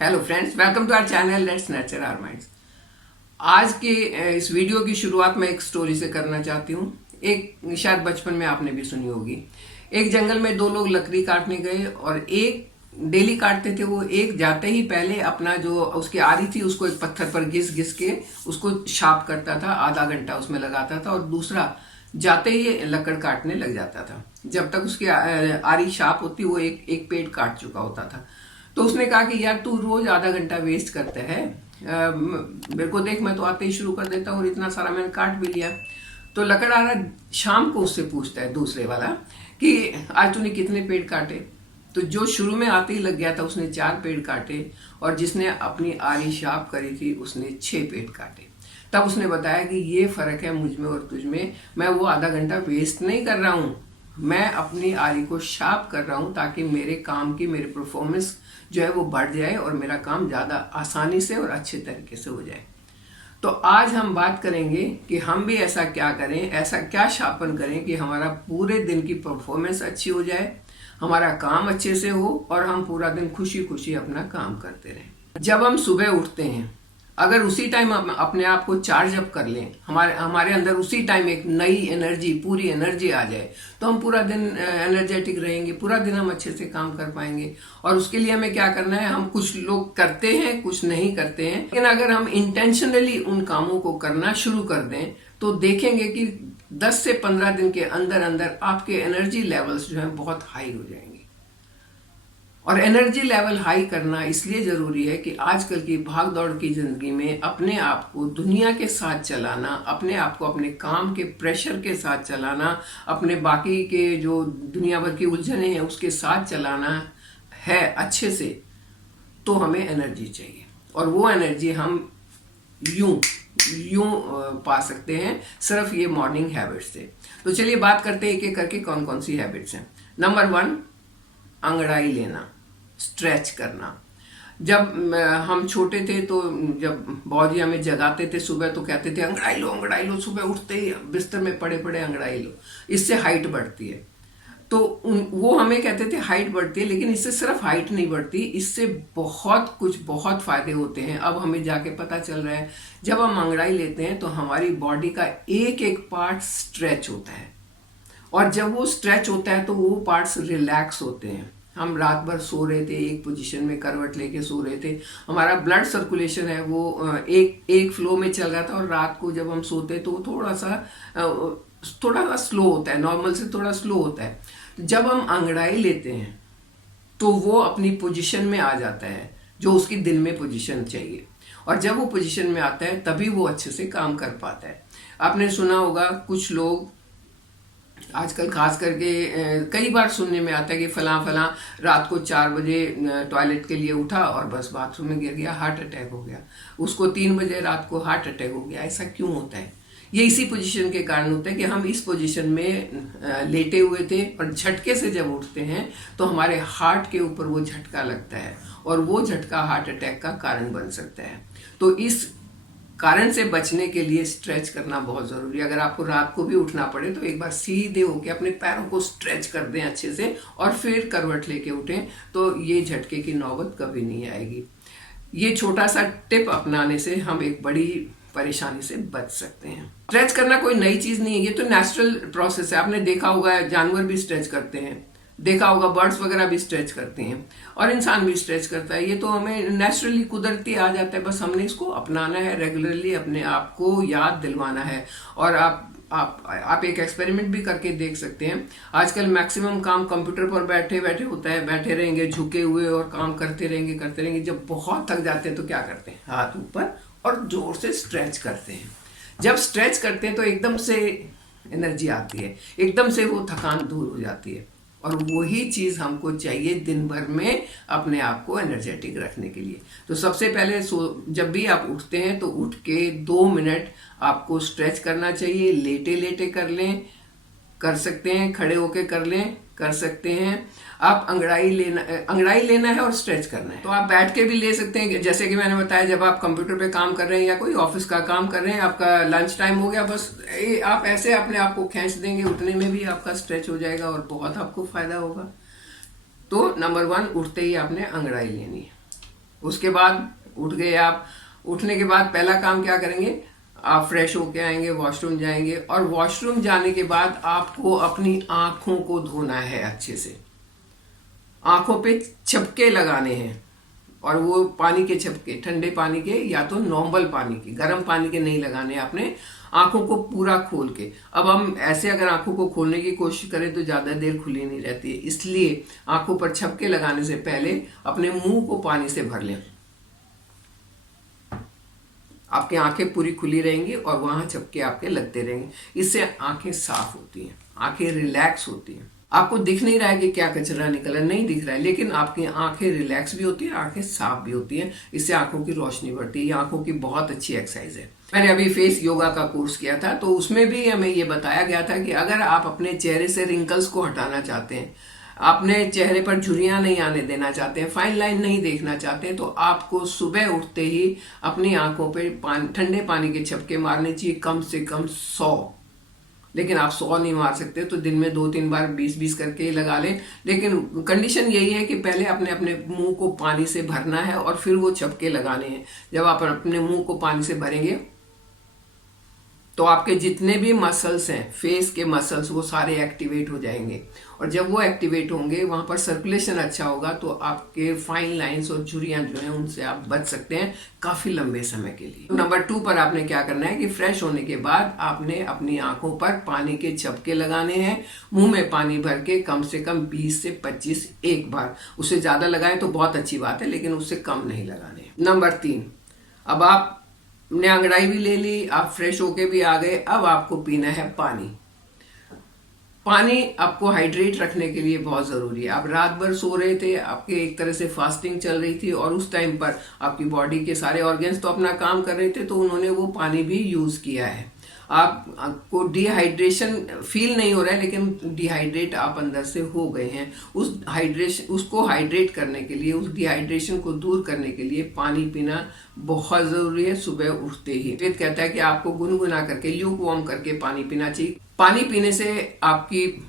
Hello friends, welcome to our channel let's nurture our minds. आज के इस video की शुरुआत मैं एक स्टोरी से करना चाहती हूँ। एक शायद बचपन में आपने भी सुनी होगी। एक जंगल में दो लोग लकड़ी काटने गए और एक डेली काटते थे। वो एक जाते ही पहले अपना जो उसकी आरी थी उसको एक पत्थर पर घिस घिस के उसको शार्प करता था, आधा घंटा उसमें लगाता था, और दूसरा जाते ही लकड़ काटने लग जाता था। जब तक उसकी आरी शार्प होती वो एक पेड़ काट चुका होता था। तो उसने कहा कि यार तू रोज आधा घंटा वेस्ट करता है, मेरे को देख, मैं तो आते ही शुरू कर देता हूँ और इतना सारा मैंने काट भी लिया। तो लकड़हारा शाम को उससे पूछता है दूसरे वाला कि आज तूने कितने पेड़ काटे। तो जो शुरू में आते ही लग गया था उसने 4 पेड़ काटे, और जिसने अपनी आरी शार्प करी थी उसने 6 पेड़ काटे। तब उसने बताया कि ये फर्क है मुझ में और तुझ में। मैं वो आधा घंटा वेस्ट नहीं कर रहा हूँ, मैं अपनी आरी को शार्प कर रहा हूँ ताकि मेरे काम की मेरी परफॉर्मेंस जो है वो बढ़ जाए और मेरा काम ज़्यादा आसानी से और अच्छे तरीके से हो जाए। तो आज हम बात करेंगे कि हम भी ऐसा क्या करें, ऐसा क्या शार्पन करें कि हमारा पूरे दिन की परफॉर्मेंस अच्छी हो जाए, हमारा काम अच्छे से हो और हम पूरा दिन खुशी खुशी अपना काम करते रहें। जब हम सुबह उठते हैं, अगर उसी टाइम हम अपने आप को चार्ज अप कर लें, हमारे अंदर उसी टाइम एक नई एनर्जी, पूरी एनर्जी आ जाए, तो हम पूरा दिन एनर्जेटिक रहेंगे, पूरा दिन हम अच्छे से काम कर पाएंगे। और उसके लिए हमें क्या करना है, हम कुछ लोग करते हैं कुछ नहीं करते हैं, लेकिन अगर हम इंटेंशनली उन कामों को करना शुरू कर दें तो देखेंगे कि 10 से 15 दिन के अंदर अंदर आपके एनर्जी लेवल्स जो है बहुत हाई हो जाएंगे। और एनर्जी लेवल हाई करना इसलिए जरूरी है कि आजकल की भाग दौड़ की जिंदगी में अपने आप को दुनिया के साथ चलाना, अपने आप को अपने काम के प्रेशर के साथ चलाना, अपने बाकी के जो दुनिया भर की उलझने हैं उसके साथ चलाना है अच्छे से, तो हमें एनर्जी चाहिए। और वो एनर्जी हम यूं यूं पा सकते हैं सिर्फ ये मॉर्निंग हैबिट्स से। तो चलिए बात करते हैं एक एक करके कौन कौन सी हैबिट्स हैं। नंबर 1, अंगड़ाई लेना, स्ट्रेच करना। जब हम छोटे थे तो जब बॉडी हमें जगाते थे सुबह तो कहते थे अंगड़ाई लो, सुबह उठते ही बिस्तर में पड़े पड़े अंगड़ाई लो, इससे हाइट बढ़ती है। तो वो हमें कहते थे हाइट बढ़ती है, लेकिन इससे सिर्फ हाइट नहीं बढ़ती, इससे बहुत फायदे होते हैं। अब हमें जाके पता चल रहा है, जब हम अंगड़ाई लेते हैं तो हमारी बॉडी का एक एक पार्ट स्ट्रेच होता है, और जब वो स्ट्रेच होता है तो वो पार्ट्स रिलैक्स होते हैं। हम रात भर सो रहे थे, एक पोजीशन में करवट लेके सो रहे थे, हमारा ब्लड सर्कुलेशन है वो एक फ्लो में चल रहा था, और रात को जब हम सोते तो वो थोड़ा सा स्लो होता है, नॉर्मल से थोड़ा स्लो होता है। जब हम अंगड़ाई लेते हैं तो वो अपनी पोजीशन में आ जाता है जो उसकी दिन में पोजीशन चाहिए, और जब वो पोजीशन में आता है तभी वो अच्छे से काम कर पाता है। आपने सुना होगा कुछ लोग आजकल खास करके कई बार सुनने में आता है कि फलां रात को 4 बजे टॉयलेट के लिए उठा और बस बाथरूम में गिर गया, हार्ट अटैक हो गया। उसको 3 बजे रात को हार्ट अटैक हो गया। ऐसा क्यों होता है? ये इसी पोजीशन के कारण होता है कि हम इस पोजीशन में लेटे हुए थे, और झटके से जब उठते हैं तो हमारे हार्ट के ऊपर वो झटका लगता है, और वो झटका हार्ट अटैक का कारण बन सकता है। तो इस कारण से बचने के लिए स्ट्रेच करना बहुत जरूरी है। अगर आपको रात को भी उठना पड़े तो एक बार सीधे होके अपने पैरों को स्ट्रेच कर दें अच्छे से, और फिर करवट लेके उठें, तो ये झटके की नौबत कभी नहीं आएगी। ये छोटा सा टिप अपनाने से हम एक बड़ी परेशानी से बच सकते हैं। स्ट्रेच करना कोई नई चीज नहीं है, ये तो नेचुरल प्रोसेस है। आपने देखा होगा जानवर भी स्ट्रेच करते हैं, देखा होगा बर्ड्स वगैरह भी स्ट्रेच करते हैं, और इंसान भी स्ट्रेच करता है। ये तो हमें नेचुरली कुदरती आ जाता है, बस हमने इसको अपनाना है, रेगुलरली अपने आप को याद दिलवाना है। और आप एक एक्सपेरिमेंट भी करके देख सकते हैं। आजकल मैक्सिमम काम कंप्यूटर पर बैठे बैठे होता है, बैठे रहेंगे झुके हुए और काम करते रहेंगे। जब बहुत थक जाते हैं तो क्या करते हैं, हाथ ऊपर और जोर से स्ट्रेच करते हैं। जब स्ट्रेच करते हैं तो एकदम से एनर्जी आती है, एकदम से वो थकान दूर हो जाती है, और वही चीज हमको चाहिए दिन भर में अपने आप को एनर्जेटिक रखने के लिए। तो सबसे पहले जब भी आप उठते हैं तो उठ के 2 मिनट आपको स्ट्रेच करना चाहिए। लेटे लेटे कर सकते हैं, खड़े होके कर सकते हैं। आप अंगड़ाई लेना है और स्ट्रेच करना है। तो आप बैठ के भी ले सकते हैं, जैसे कि मैंने बताया, जब आप कंप्यूटर पे काम कर रहे हैं या कोई ऑफिस का काम कर रहे हैं, आपका लंच टाइम हो गया, बस आप ऐसे अपने आप को खींच देंगे, उठने में भी आपका स्ट्रेच हो जाएगा और बहुत आपको फायदा होगा। तो नंबर 1, उठते ही आपने अंगड़ाई लेनी है। उसके बाद उठ गए आप। उठने के बाद पहला काम क्या करेंगे, आप फ्रेश होके आएंगे, वॉशरूम जाएंगे, और वॉशरूम जाने के बाद आपको अपनी आंखों को धोना है अच्छे से। आंखों पे छपके लगाने हैं, और वो पानी के छपके, ठंडे पानी के या तो नॉर्मल पानी के, गर्म पानी के नहीं लगाने आपने, आंखों को पूरा खोल के। अब हम ऐसे अगर आंखों को खोलने की कोशिश करें तो ज्यादा देर खुली नहीं रहती है, इसलिए आंखों पर छपके लगाने से पहले अपने मुंह को पानी से भर लें। आपकी आंखें पूरी खुली रहेंगी और वहां छपके आपके लगते रहेंगे। इससे आंखें साफ होती हैं, आंखें रिलैक्स होती हैं। आपको दिख नहीं रहा है कि क्या कचरा निकला, नहीं दिख रहा है, लेकिन आपकी आंखें रिलैक्स भी होती है, आंखें साफ भी होती हैं। इससे आंखों की रोशनी बढ़ती है। ये आंखों की बहुत अच्छी एक्सरसाइज है। मैंने अभी फेस योगा का कोर्स किया था, तो उसमें भी हमें ये बताया गया था कि अगर आप अपने चेहरे से रिंकल्स को हटाना चाहते हैं, अपने चेहरे पर झुर्रियां नहीं आने देना चाहते हैं, फाइन लाइन नहीं देखना चाहते हैं, तो आपको सुबह उठते ही अपनी आंखों पे ठंडे पानी के छपके मारने चाहिए, कम से कम 100। लेकिन आप 100 नहीं मार सकते तो दिन में 2-3 बार 20-20 करके ही लगा लें। लेकिन कंडीशन यही है कि पहले अपने अपने मुंह को पानी से भरना है और फिर वो छपके लगाने हैं। जब आप अपने मुंह को पानी से भरेंगे तो आपके जितने भी मसल्स हैं, फेस के मसल्स, वो सारे एक्टिवेट हो जाएंगे, और जब वो एक्टिवेट होंगे, वहां पर सर्कुलेशन अच्छा होगा, तो आपके फाइन लाइंस और झुर्रियां जो हैं उनसे आप बच सकते हैं काफी लंबे समय के लिए। नंबर 2 पर आपने क्या करना है कि फ्रेश होने के बाद आपने अपनी आंखों पर पानी के छपके लगाने हैं, मुंह में पानी भर के कम से कम 20 से 25 एक बार। उससे ज्यादा लगाएं तो बहुत अच्छी बात है, लेकिन उससे कम नहीं लगाने। नंबर 3, अब आप ने अंगड़ाई भी ले ली, आप फ्रेश होके भी आ गए, अब आपको पीना है पानी। पानी आपको हाइड्रेट रखने के लिए बहुत जरूरी है। आप रात भर सो रहे थे, आपके एक तरह से फास्टिंग चल रही थी, और उस टाइम पर आपकी बॉडी के सारे ऑर्गन्स तो अपना काम कर रहे थे, तो उन्होंने वो पानी भी यूज किया है। आपको डिहाइड्रेशन फील नहीं हो रहा है, लेकिन डिहाइड्रेट आप अंदर से हो गए हैं। उसको हाइड्रेट करने के लिए, उस डिहाइड्रेशन को दूर करने के लिए पानी पीना बहुत जरूरी है सुबह उठते ही। वेद कहता है कि आपको गुनगुना करके, ल्यूक वार्म करके पानी पीना चाहिए। पानी पीने से आपकी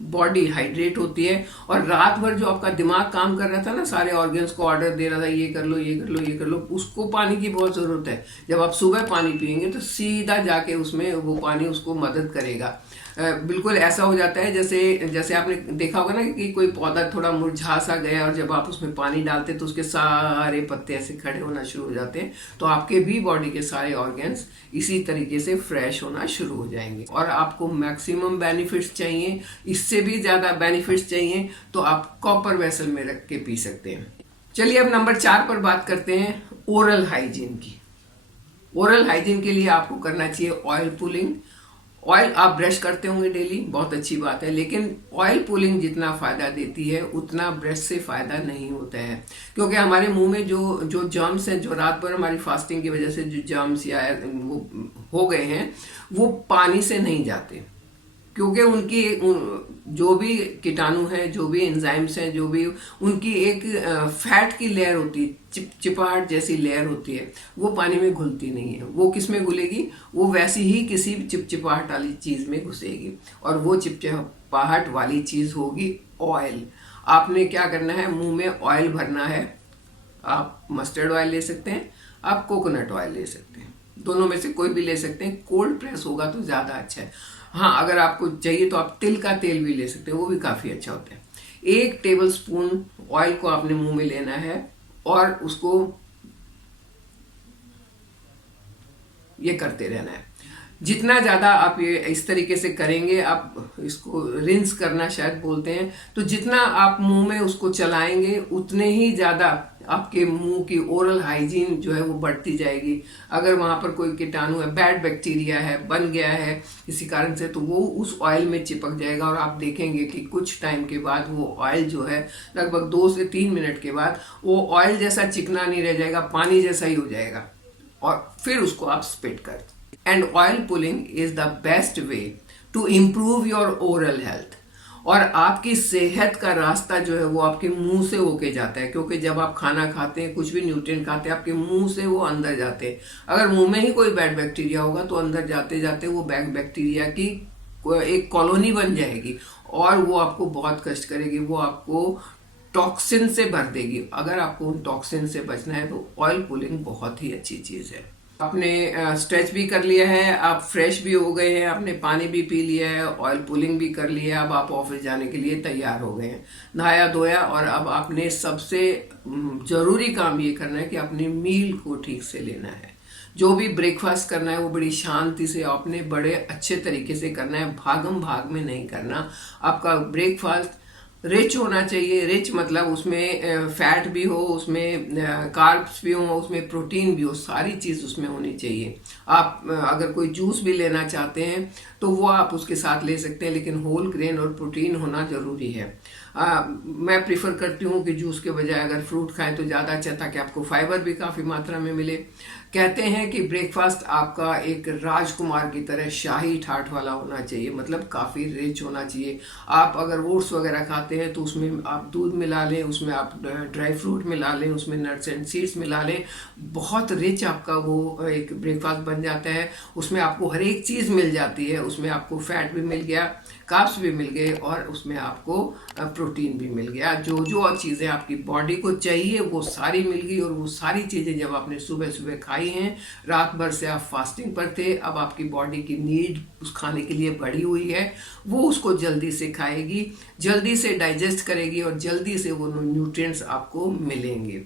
बॉडी हाइड्रेट होती है, और रात भर जो आपका दिमाग काम कर रहा था ना, सारे ऑर्गन्स को ऑर्डर दे रहा था, ये कर लो, ये कर लो, ये कर लो, उसको पानी की बहुत जरूरत है। जब आप सुबह पानी पियेंगे तो सीधा जाके उसमें वो पानी उसको मदद करेगा। बिल्कुल ऐसा हो जाता है जैसे आपने देखा होगा ना कि कोई पौधा थोड़ा मुरझा सा गया, और जब आप उसमें पानी डालते तो उसके सारे पत्ते ऐसे खड़े होना शुरू हो जाते हैं। तो आपके भी बॉडी के सारे ऑर्गन्स इसी तरीके से फ्रेश होना शुरू हो जाएंगे। और आपको मैक्सिमम बेनिफिट्स चाहिए, इससे भी ज्यादा बेनिफिट्स चाहिए, तो आप कॉपर वेसल में रख के पी सकते हैं। चलिए अब नंबर 4 पर बात करते हैं ओरल हाइजीन की। ओरल हाइजीन के लिए आपको करना चाहिए ऑयल पुलिंग। ऑयल आप ब्रश करते होंगे डेली, बहुत अच्छी बात है, लेकिन ऑयल पुलिंग जितना फायदा देती है उतना ब्रश से फायदा नहीं होता है। क्योंकि हमारे मुंह में जो जर्म्स हैं, जो रात भर हमारी फास्टिंग की वजह से जो जर्म्स या वो हो गए हैं, वो पानी से नहीं जाते, क्योंकि उनकी जो भी कीटाणु हैं, जो भी एंजाइम्स हैं, जो भी उनकी एक फैट की लेयर होती है, चिपचिपाहट जैसी लेयर होती है, वो पानी में घुलती नहीं है। वो किस में घुलेगी? वो वैसी ही किसी चिपचिपाहट वाली चीज में घुसेगी, और वो चिपचिपाहट वाली चीज होगी ऑयल। आपने क्या करना है, मुंह में ऑयल भरना है। आप मस्टर्ड ऑयल ले सकते हैं, आप कोकोनट ऑयल ले सकते हैं, दोनों में से कोई भी ले सकते हैं। कोल्ड प्रेस होगा तो ज्यादा अच्छा है। हाँ, अगर आपको चाहिए तो आप तिल का तेल भी ले सकते हैं, वो भी काफी अच्छा होता है। 1 टेबलस्पून ऑयल को आपने मुंह में लेना है, और उसको ये करते रहना है। जितना ज्यादा आप ये इस तरीके से करेंगे, आप इसको रिंस करना शायद बोलते हैं, तो जितना आप मुंह में उसको चलाएंगे उतने ही ज्यादा आपके मुंह की ओरल हाइजीन जो है वो बढ़ती जाएगी। अगर वहां पर कोई कीटाणु है, बैड बैक्टीरिया है, बन गया है किसी कारण से, तो वो उस ऑयल में चिपक जाएगा, और आप देखेंगे कि कुछ टाइम के बाद वो ऑयल जो है, लगभग 2 से 3 मिनट के बाद वो ऑयल जैसा चिकना नहीं रह जाएगा, पानी जैसा ही हो जाएगा, और फिर उसको आप स्पिट कर। And oil pulling is the best way to improve your oral health. और आपकी सेहत का रास्ता जो है वो आपके मुंह से होके जाता है, क्योंकि जब आप खाना खाते हैं, कुछ भी न्यूट्रिएंट खाते हैं, आपके मुंह से वो अंदर जाते हैं। अगर मुंह में ही कोई बैड बैक्टीरिया होगा तो अंदर जाते जाते वो बैड बैक्टीरिया की एक कॉलोनी बन जाएगी, और वो आपको बहुत कष्ट करेगी। वो आपको टॉक्सिन से भर देगी। अगर आपको उन टॉक्सिन से बचना है तो ऑयल पुलिंग बहुत ही अच्छी चीज़ है। आपने स्ट्रेच भी कर लिया है, आप फ्रेश भी हो गए हैं, आपने पानी भी पी लिया है, ऑयल पुलिंग भी कर लिया है, अब आप ऑफिस जाने के लिए तैयार हो गए हैं, नहाया धोया। और अब आपने सबसे ज़रूरी काम ये करना है कि अपनी मील को ठीक से लेना है। जो भी ब्रेकफास्ट करना है वो बड़ी शांति से आपने बड़े अच्छे तरीके से करना है, भागम भाग में नहीं करना। आपका ब्रेकफास्ट रिच होना चाहिए। रिच मतलब उसमें फैट भी हो, उसमें कार्ब्स भी हो, उसमें प्रोटीन भी हो, सारी चीज़ उसमें होनी चाहिए। आप अगर कोई जूस भी लेना चाहते हैं तो वो आप उसके साथ ले सकते हैं, लेकिन होल ग्रेन और प्रोटीन होना ज़रूरी है। मैं प्रीफर करती हूँ कि जूस के बजाय अगर फ्रूट खाएं तो ज़्यादा अच्छा, ताकि आपको फाइबर भी काफ़ी मात्रा में मिले। कहते हैं कि ब्रेकफास्ट आपका एक राजकुमार की तरह शाही ठाठ वाला होना चाहिए, मतलब काफ़ी रिच होना चाहिए। आप अगर ओट्स वगैरह खाते हैं तो उसमें आप दूध मिला लें, उसमें आप ड्राई फ्रूट मिला लें, उसमें नट्स एंड सीड्स मिला लें, बहुत रिच आपका वो एक ब्रेकफास्ट बन जाता है। उसमें आपको हर एक चीज़ मिल जाती है, उसमें आपको फैट भी मिल गया, कार्ब्स भी मिल गए और उसमें आपको प्रोटीन भी मिल गया। जो जो चीज़ें आपकी बॉडी को चाहिए वो सारी मिल गई। और वो सारी चीज़ें जब आपने सुबह सुबह खाई हैं, रात भर से आप फास्टिंग पर थे, अब आपकी बॉडी की नीड उस खाने के लिए बढ़ी हुई है, वो उसको जल्दी से खाएगी, जल्दी से डाइजेस्ट करेगी और जल्दी से वो न्यूट्रिएंट्स आपको मिलेंगे।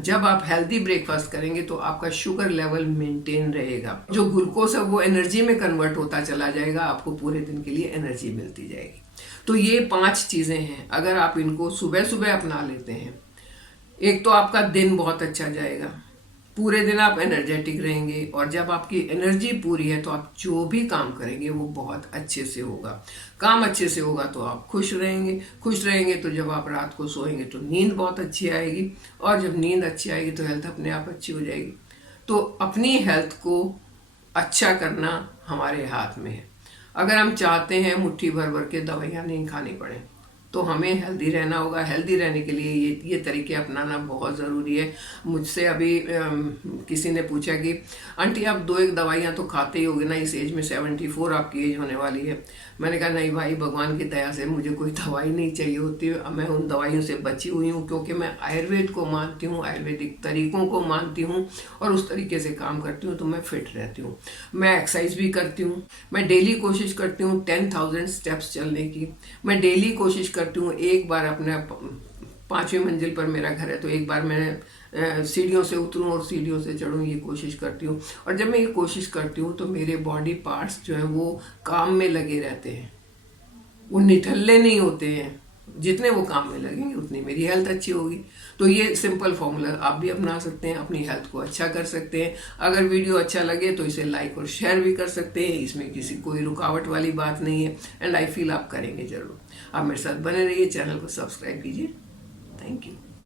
जब आप हेल्दी ब्रेकफास्ट करेंगे तो आपका शुगर लेवल मेंटेन रहेगा, जो ग्लूकोज है वो एनर्जी में कन्वर्ट होता चला जाएगा, आपको पूरे दिन के लिए एनर्जी मिलती जाएगी। तो ये 5 चीज़ें हैं, अगर आप इनको सुबह सुबह अपना लेते हैं, एक तो आपका दिन बहुत अच्छा जाएगा, पूरे दिन आप एनर्जेटिक रहेंगे। और जब आपकी एनर्जी पूरी है तो आप जो भी काम करेंगे वो बहुत अच्छे से होगा। काम अच्छे से होगा तो आप खुश रहेंगे, खुश रहेंगे तो जब आप रात को सोएंगे तो नींद बहुत अच्छी आएगी, और जब नींद अच्छी आएगी तो हेल्थ अपने आप अच्छी हो जाएगी। तो अपनी हेल्थ को अच्छा करना हमारे हाथ में है। अगर हम चाहते हैं मुट्ठी भर भर के दवाइयाँ नहीं खानी पड़े तो हमें हेल्दी रहना होगा। हेल्दी रहने के लिए ये तरीके अपनाना बहुत ज़रूरी है। मुझसे अभी किसी ने पूछा कि आंटी आप 2-1 दवाइयाँ तो खाते ही होगे ना, इस एज में 74 आपकी एज होने वाली है। मैंने कहा नहीं भाई, भगवान की दया से मुझे कोई दवाई नहीं चाहिए होती। मैं उन दवाइयों से बची हुई हूँ क्योंकि मैं आयुर्वेद को मानती हूँ, आयुर्वेदिक तरीकों को मानती हूँ और उस तरीके से काम करती हूँ, तो मैं फिट रहती हूँ। मैं एक्सरसाइज भी करती हूँ, मैं डेली कोशिश करती हूँ 10,000 स्टेप्स चलने की। मैं डेली कोशिश करती हूँ, एक बार अपने 5वीं मंजिल पर मेरा घर है तो एक बार मैं सीढ़ियों से उतरूं और सीढ़ियों से चढ़ूं, ये कोशिश करती हूँ। और जब मैं ये कोशिश करती हूँ तो मेरे बॉडी पार्ट्स जो हैं वो काम में लगे रहते हैं, वो निठल्ले नहीं होते हैं। जितने वो काम में लगेंगे उतनी मेरी हेल्थ अच्छी होगी। तो ये सिंपल फॉर्मूला आप भी अपना सकते हैं, अपनी हेल्थ को अच्छा कर सकते हैं। अगर वीडियो अच्छा लगे तो इसे लाइक और शेयर भी कर सकते हैं, इसमें किसी कोई रुकावट वाली बात नहीं है। एंड आई फील आप करेंगे ज़रूर। आप मेरे साथ बने रहिए, चैनल को सब्सक्राइब कीजिए। Thank you.